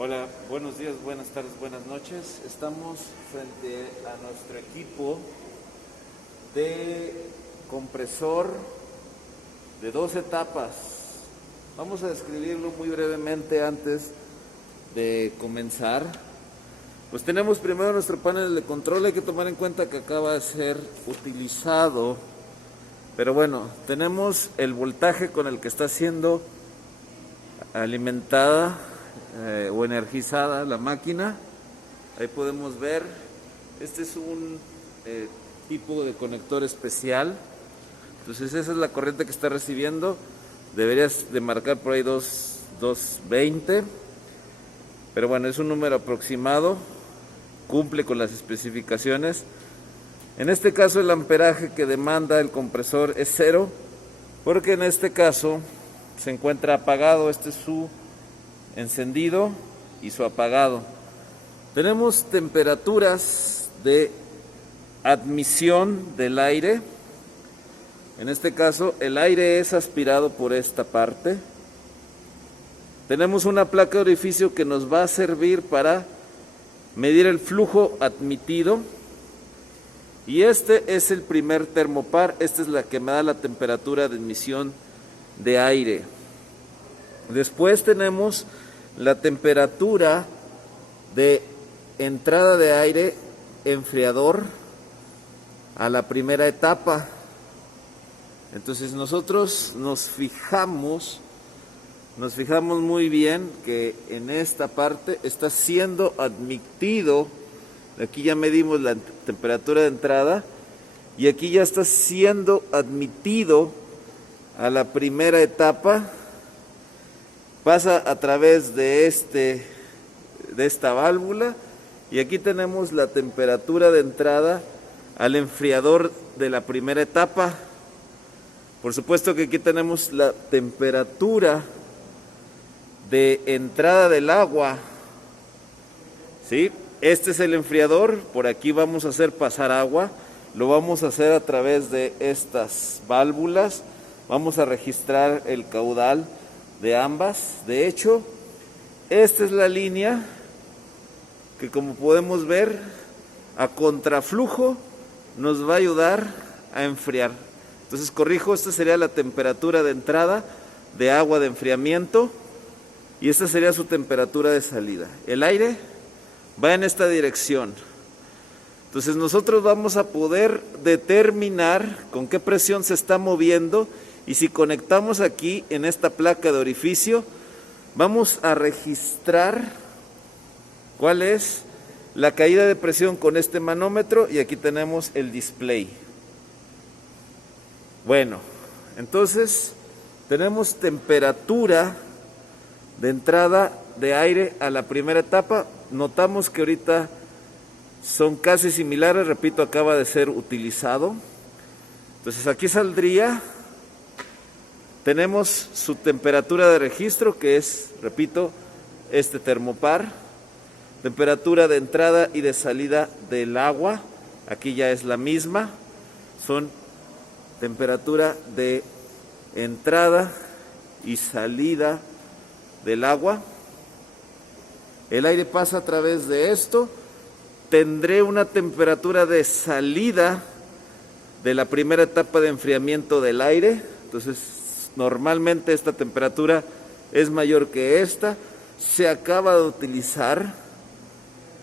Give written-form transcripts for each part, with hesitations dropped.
Hola, buenos días, buenas tardes, buenas noches. Estamos frente a nuestro equipo de compresor de 2 etapas. Vamos a describirlo muy brevemente antes de comenzar. Pues tenemos primero nuestro panel de control. Hay que tomar en cuenta que acaba de ser utilizado, pero bueno, tenemos el voltaje con el que está siendo alimentada o energizada la máquina. Ahí podemos ver, este es un tipo de conector especial. Entonces esa es la corriente que está recibiendo. Deberías de marcar por ahí 220, pero bueno, es un número aproximado, cumple con las especificaciones. En este caso el amperaje que demanda el compresor es 0, porque en este caso se encuentra apagado. Este es su encendido y su apagado. Tenemos temperaturas de admisión del aire. En este caso el aire es aspirado por esta parte. Tenemos una placa de orificio que nos va a servir para medir el flujo admitido. Y este es el primer termopar. Esta es la que me da la temperatura de admisión de aire. Después tenemos la temperatura de entrada de aire enfriador a la primera etapa. Entonces nosotros nos fijamos muy bien que en esta parte está siendo admitido. Aquí ya medimos la temperatura de entrada y aquí ya está siendo admitido a la primera etapa. Pasa a través de esta válvula y aquí tenemos la temperatura de entrada al enfriador de la primera etapa. Por supuesto que aquí tenemos la temperatura de entrada del agua, ¿sí? Este es el enfriador. Por aquí vamos a hacer pasar agua. Lo vamos a hacer a través de estas válvulas. Vamos a registrar el caudal de ambas. De hecho, esta es la línea que, como podemos ver, a contraflujo nos va a ayudar a enfriar. Entonces corrijo, esta sería la temperatura de entrada de agua de enfriamiento y esta sería su temperatura de salida. El aire va en esta dirección. Entonces nosotros vamos a poder determinar con qué presión se está moviendo. Y si conectamos aquí en esta placa de orificio, vamos a registrar cuál es la caída de presión con este manómetro y aquí tenemos el display. Bueno, entonces tenemos temperatura de entrada de aire a la primera etapa. Notamos que ahorita son casi similares, repito, acaba de ser utilizado. Entonces aquí saldría... Tenemos su temperatura de registro, que es, repito, este termopar. Temperatura de entrada y de salida del agua, aquí ya es la misma. Son temperatura de entrada y salida del agua. El aire pasa a través de esto. Tendré una temperatura de salida de la primera etapa de enfriamiento del aire. Entonces, normalmente esta temperatura es mayor que esta. Se acaba de utilizar.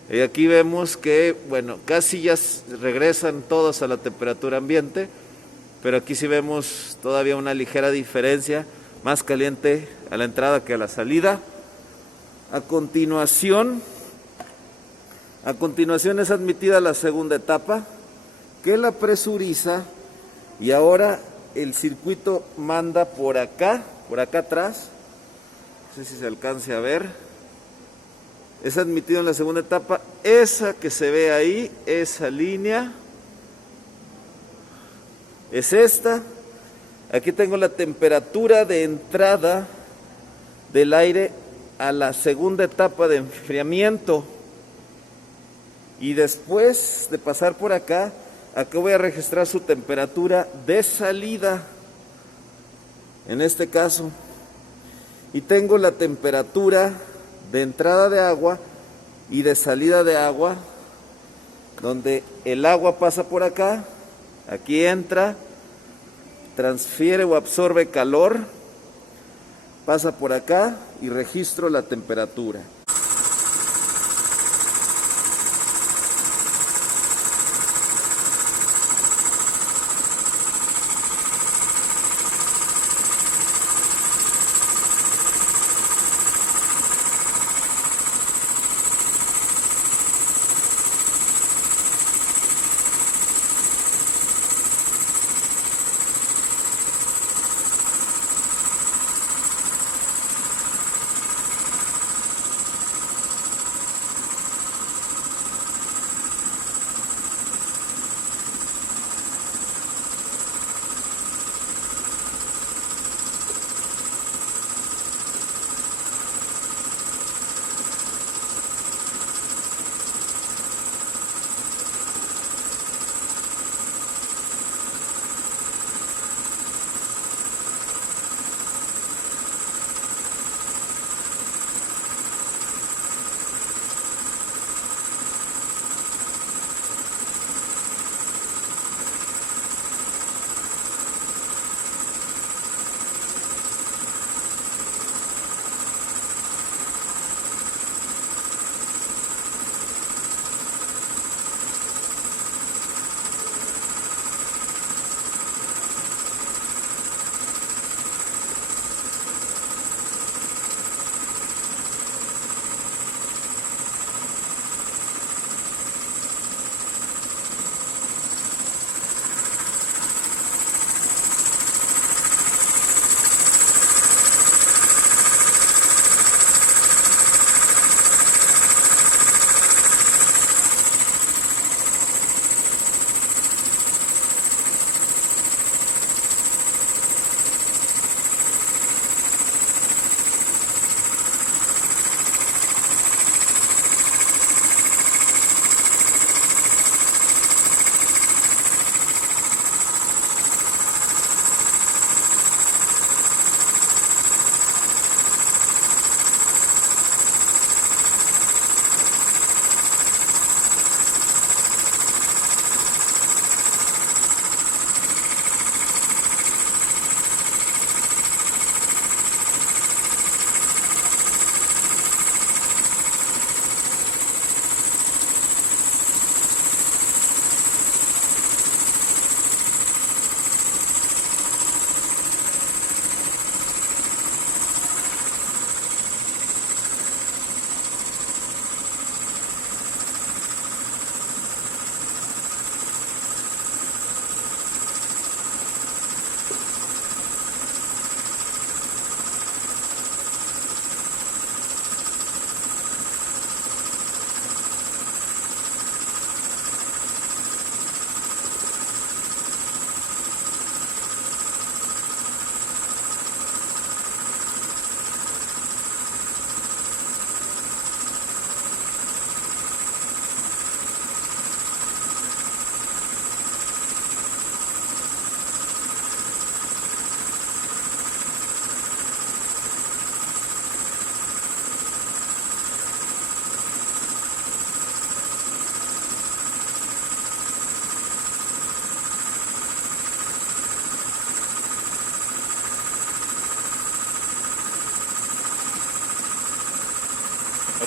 Y aquí vemos que, bueno, casi ya regresan todas a la temperatura ambiente. Pero aquí sí vemos todavía una ligera diferencia. Más caliente a la entrada que a la salida. A continuación es admitida la segunda etapa, que la presuriza. Y ahora el circuito manda por acá atrás, no sé si se alcance a ver, es admitido en la segunda etapa, esa que se ve ahí, esa línea, es esta. Aquí tengo la temperatura de entrada del aire a la segunda etapa de enfriamiento, y después de pasar por acá, aquí voy a registrar su temperatura de salida, en este caso, y tengo la temperatura de entrada de agua y de salida de agua, donde el agua pasa por acá, aquí entra, transfiere o absorbe calor, pasa por acá y registro la temperatura.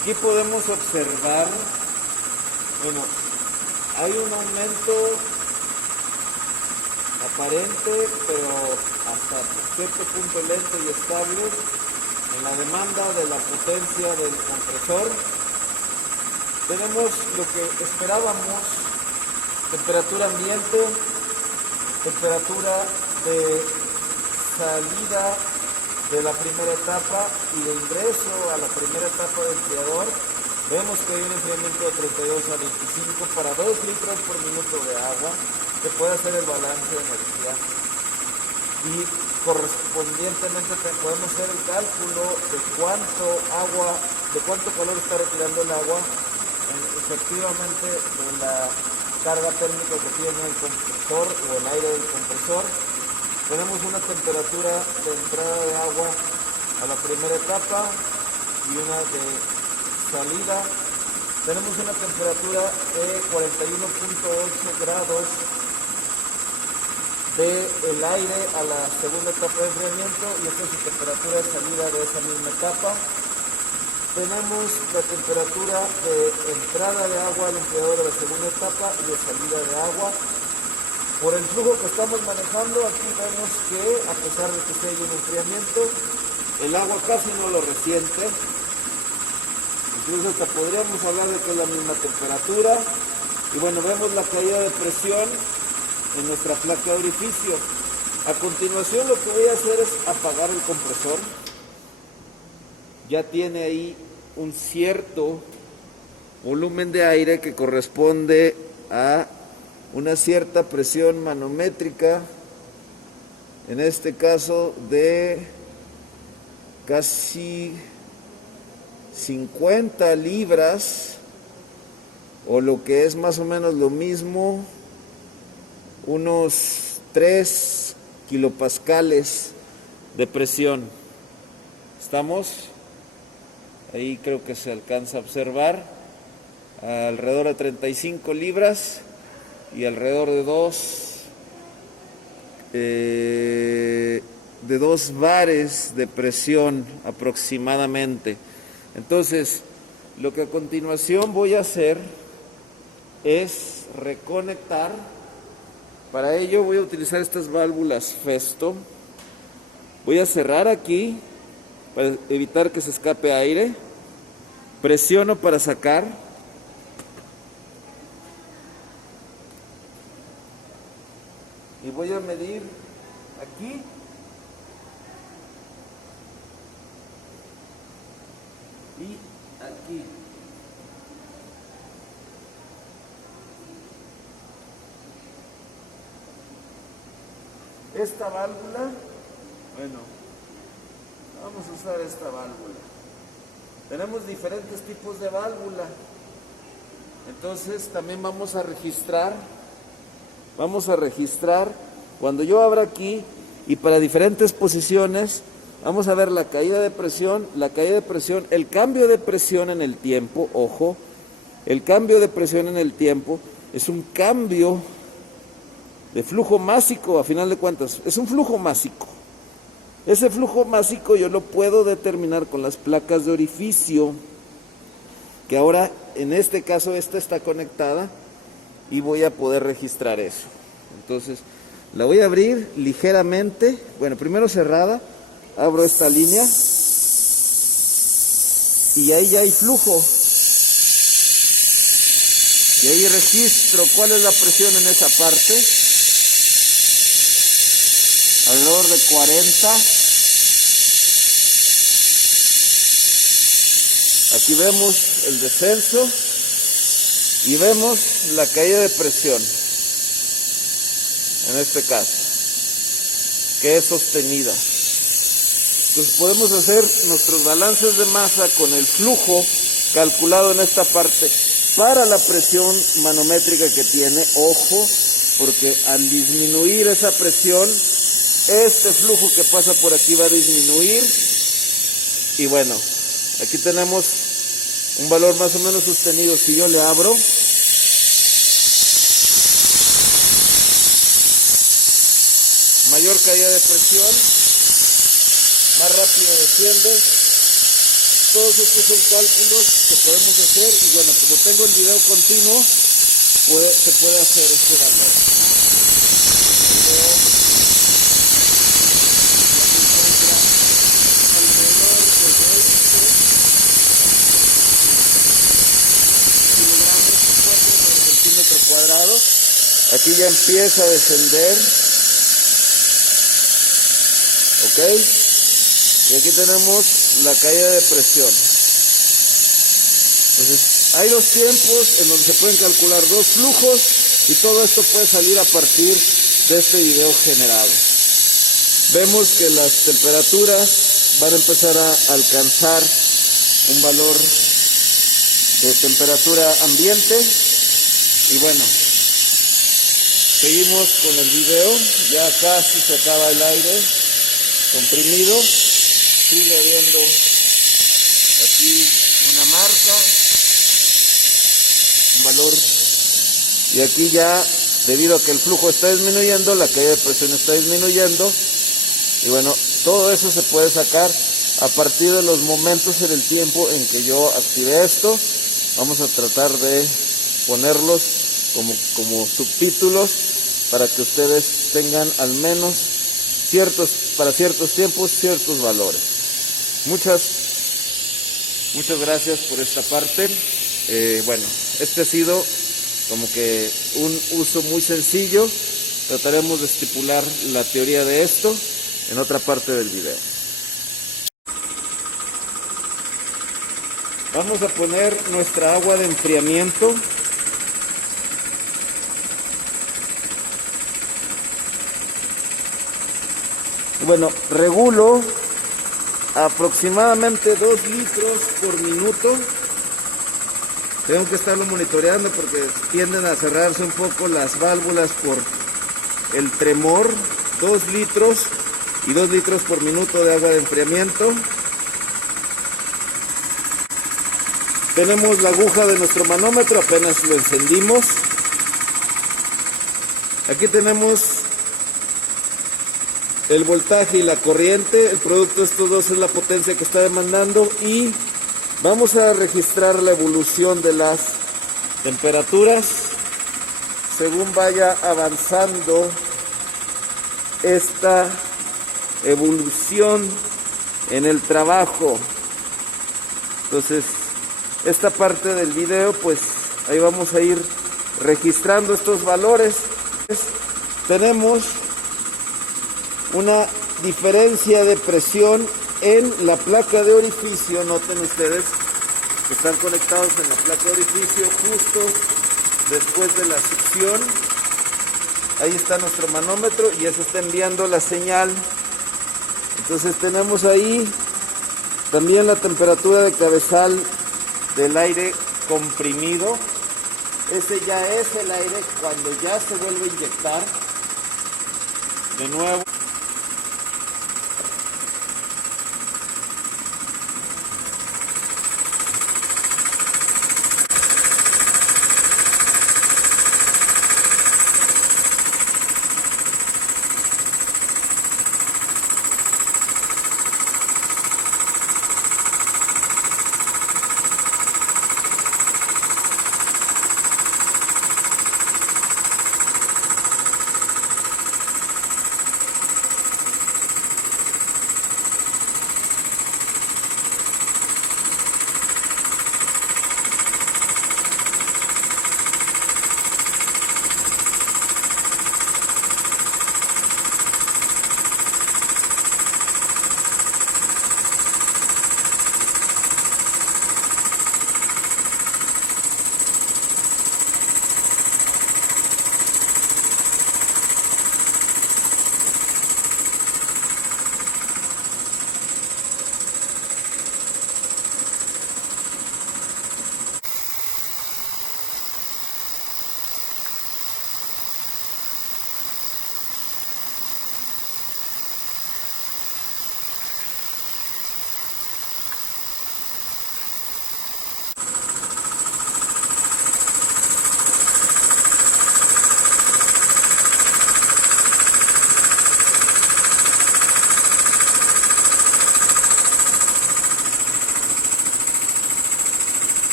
Aquí podemos observar, bueno, hay un aumento aparente, pero hasta cierto punto lento y estable en la demanda de la potencia del compresor. Tenemos lo que esperábamos: temperatura ambiente, temperatura de salida de la primera etapa y de ingreso a la primera etapa del enfriador. Vemos que hay un enfriamiento de 32 a 25 para 2 litros por minuto de agua. Se puede hacer el balance de energía y correspondientemente podemos hacer el cálculo de cuánto agua, de cuánto calor está retirando el agua efectivamente de la carga térmica que tiene el compresor o el aire del compresor. Tenemos una temperatura de entrada de agua a la primera etapa y una de salida. Tenemos una temperatura de 41.8 grados del aire a la segunda etapa de enfriamiento, y esta es su temperatura de salida de esa misma etapa. Tenemos la temperatura de entrada de agua al enfriador de la segunda etapa y de salida de agua. Por el flujo que estamos manejando, aquí vemos que a pesar de que se haya un enfriamiento, el agua casi no lo resiente. Incluso hasta podríamos hablar de que es la misma temperatura. Y bueno, vemos la caída de presión en nuestra placa de orificio. A continuación lo que voy a hacer es apagar el compresor. Ya tiene ahí un cierto volumen de aire que corresponde a una cierta presión manométrica, en este caso de casi 50 libras, o lo que es más o menos lo mismo, unos 3 kilopascales de presión. ¿Estamos? Ahí creo que se alcanza a observar alrededor de 35 libras y alrededor de 2 bares de presión aproximadamente. Entonces, lo que a continuación voy a hacer es reconectar. Para ello voy a utilizar estas válvulas Festo. Voy a cerrar aquí para evitar que se escape aire. Presiono para sacar. Y voy a medir aquí. Y aquí. Esta válvula, bueno, vamos a usar esta válvula. Tenemos diferentes tipos de válvula. Entonces también vamos a registrar cuando yo abra aquí, y para diferentes posiciones vamos a ver la caída de presión, el cambio de presión en el tiempo. Ojo, el cambio de presión en el tiempo es un cambio de flujo másico, a final de cuentas, es un flujo másico. Ese flujo másico yo lo puedo determinar con las placas de orificio, que ahora en este caso esta está conectada y voy a poder registrar eso. Entonces la voy a abrir ligeramente, bueno, primero cerrada, abro esta línea y ahí ya hay flujo. Y ahí registro cuál es la presión en esa parte. Alrededor de 40. Aquí vemos el descenso y vemos la caída de presión, en este caso, que es sostenida. Entonces podemos hacer nuestros balances de masa con el flujo calculado en esta parte para la presión manométrica que tiene. Ojo, porque al disminuir esa presión, este flujo que pasa por aquí va a disminuir. Y bueno, aquí tenemos un valor más o menos sostenido. Si yo le abro, mayor caída de presión, más rápido desciende. Todos estos son cálculos que podemos hacer, y bueno, como tengo el video continuo, se puede hacer este valor, ¿no? Cuadrado. Aquí ya empieza a descender, ok, y aquí tenemos la caída de presión. Entonces hay dos tiempos en donde se pueden calcular dos flujos, y todo esto puede salir a partir de este video generado. Vemos que las temperaturas van a empezar a alcanzar un valor de temperatura ambiente. Y bueno, seguimos con el video. Ya casi se acaba el aire comprimido. Sigue habiendo aquí Dinamarca, un valor, y aquí ya, debido a que el flujo está disminuyendo, la caída de presión está disminuyendo, y bueno, todo eso se puede sacar a partir de los momentos en el tiempo en que yo activé esto. Vamos a tratar de ponerlos como subtítulos para que ustedes tengan al menos para ciertos tiempos, ciertos valores. Muchas gracias por esta parte. Bueno, este ha sido como que un uso muy sencillo. Trataremos de estipular la teoría de esto en otra parte del video. Vamos a poner nuestra agua de enfriamiento. Bueno, regulo aproximadamente 2 litros por minuto. Tengo que estarlo monitoreando porque tienden a cerrarse un poco las válvulas por el tremor. 2 litros y 2 litros por minuto de agua de enfriamiento. Tenemos la aguja de nuestro manómetro, apenas lo encendimos. Aquí tenemos el voltaje y la corriente. El producto de estos dos es la potencia que está demandando, y vamos a registrar la evolución de las temperaturas según vaya avanzando esta evolución en el trabajo. Entonces, esta parte del video, pues ahí vamos a ir registrando estos valores. Tenemos una diferencia de presión en la placa de orificio. Noten ustedes que están conectados en la placa de orificio justo después de la succión. Ahí está nuestro manómetro y ya se está enviando la señal. Entonces tenemos ahí también la temperatura de cabezal del aire comprimido. Ese ya es el aire cuando ya se vuelve a inyectar de nuevo.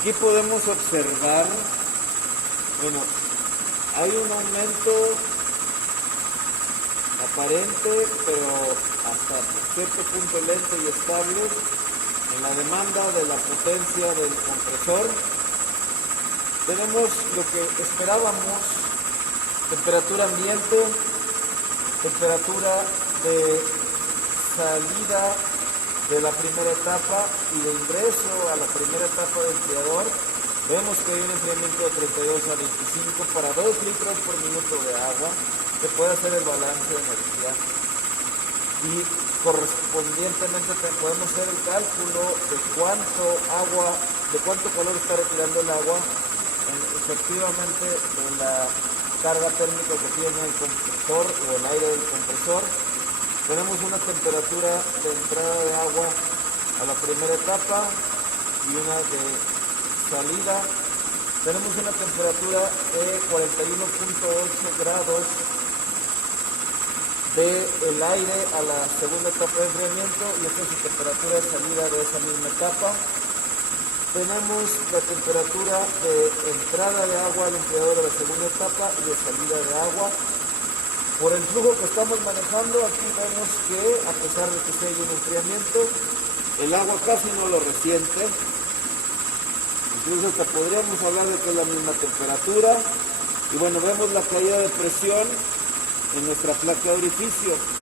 Aquí podemos observar, bueno, hay un aumento aparente, pero hasta cierto punto lento y estable en la demanda de la potencia del compresor. Tenemos lo que esperábamos: temperatura ambiente, temperatura de salida de la primera etapa y de ingreso a la primera etapa del enfriador. Vemos que hay un enfriamiento de 32 a 25 para 2 litros por minuto de agua. Se puede hacer el balance de energía y correspondientemente podemos hacer el cálculo de cuánto calor está retirando el agua efectivamente de la carga térmica que tiene el compresor o el aire del compresor. Tenemos una temperatura de entrada de agua a la primera etapa y una de salida. Tenemos una temperatura de 41.8 grados del aire a la segunda etapa de enfriamiento, y esta es su temperatura de salida de esa misma etapa. Tenemos la temperatura de entrada de agua al enfriador de la segunda etapa y de salida de agua. Por el flujo que estamos manejando, aquí vemos que a pesar de que se haya un enfriamiento, el agua casi no lo resiente. Incluso hasta podríamos hablar de que es la misma temperatura. Y bueno, vemos la caída de presión en nuestra placa de orificio.